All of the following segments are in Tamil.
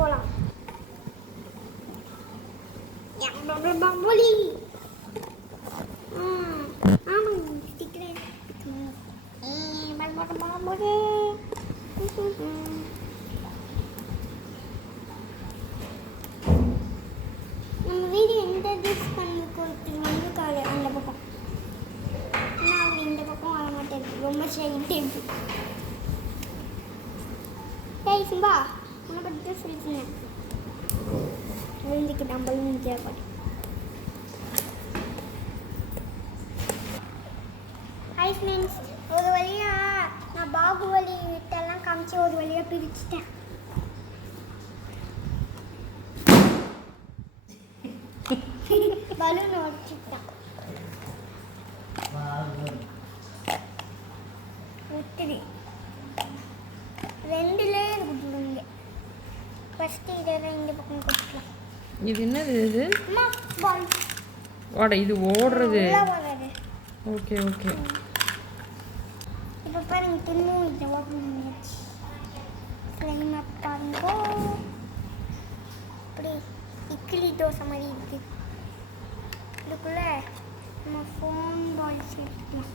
போகலாம். பம்புலி ஆமாம் ஸ்டிக்கர் நம்ம வீடியோ இன்ட்ரடியூஸ் பண்ணி வந்துருக்காரு அந்த பக்கம். ஆனால் அவர் இந்த பக்கம் வர மாட்டேங்குது, ரொம்ப ஸ்ட்ரைட்டே இருக்கு. ஏய் சிம்பா, உன்னை பற்றி தான் சொல்லிச்சுனேன். விழுந்துக்கு நம்மளும் தேவைப்படும். ஹை ஃப்ரெண்ட்ஸ், ஒரு வழியாக நான் பாகுபலி விட்டெல்லாம் காமிச்சு ஒரு வழியாக பிரிச்சுட்டேன். பலூன் உடச்சுட்டேன். ஒத்துடி 2 லேயர் கொடுத்துருங்க. ஃபஸ்ட்டு இதெல்லாம் இந்த பக்கம் கொடுத்துக்கலாம். இது என்னது இது? பால் ஓட இது ஓடுறது. Okay okay. இப்போ பாருங்க, திரும்பவும் இதை ஓப்பன் பண்ணியாச்சு. ஃப்ளைம் அப் பாருங்க, அப்படி இட்லி தோசை மாதிரி இருக்கு. இதுக்குள்ள நம்ம ஃபோன் பால்ஸ் எடுத்துக்கலாம்.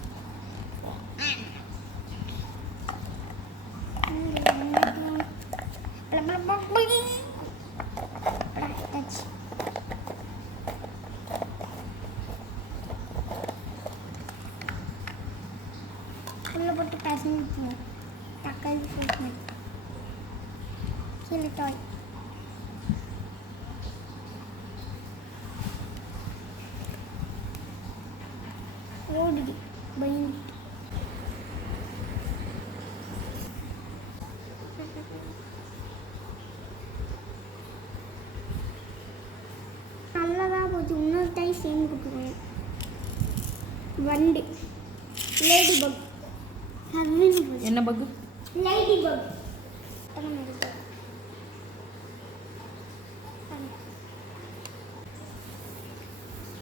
உள்ள போட்டு பேசணும். தக்காளி சோஸ் கீழே டாய். ஓடுடி பயந்துட்டு. நல்லாதான் போச்சு. இன்னொரு டைம் சேர்ந்து கொடுத்துருவேன். வண்டு லேடி பக். என்ன பக்? Lady buck.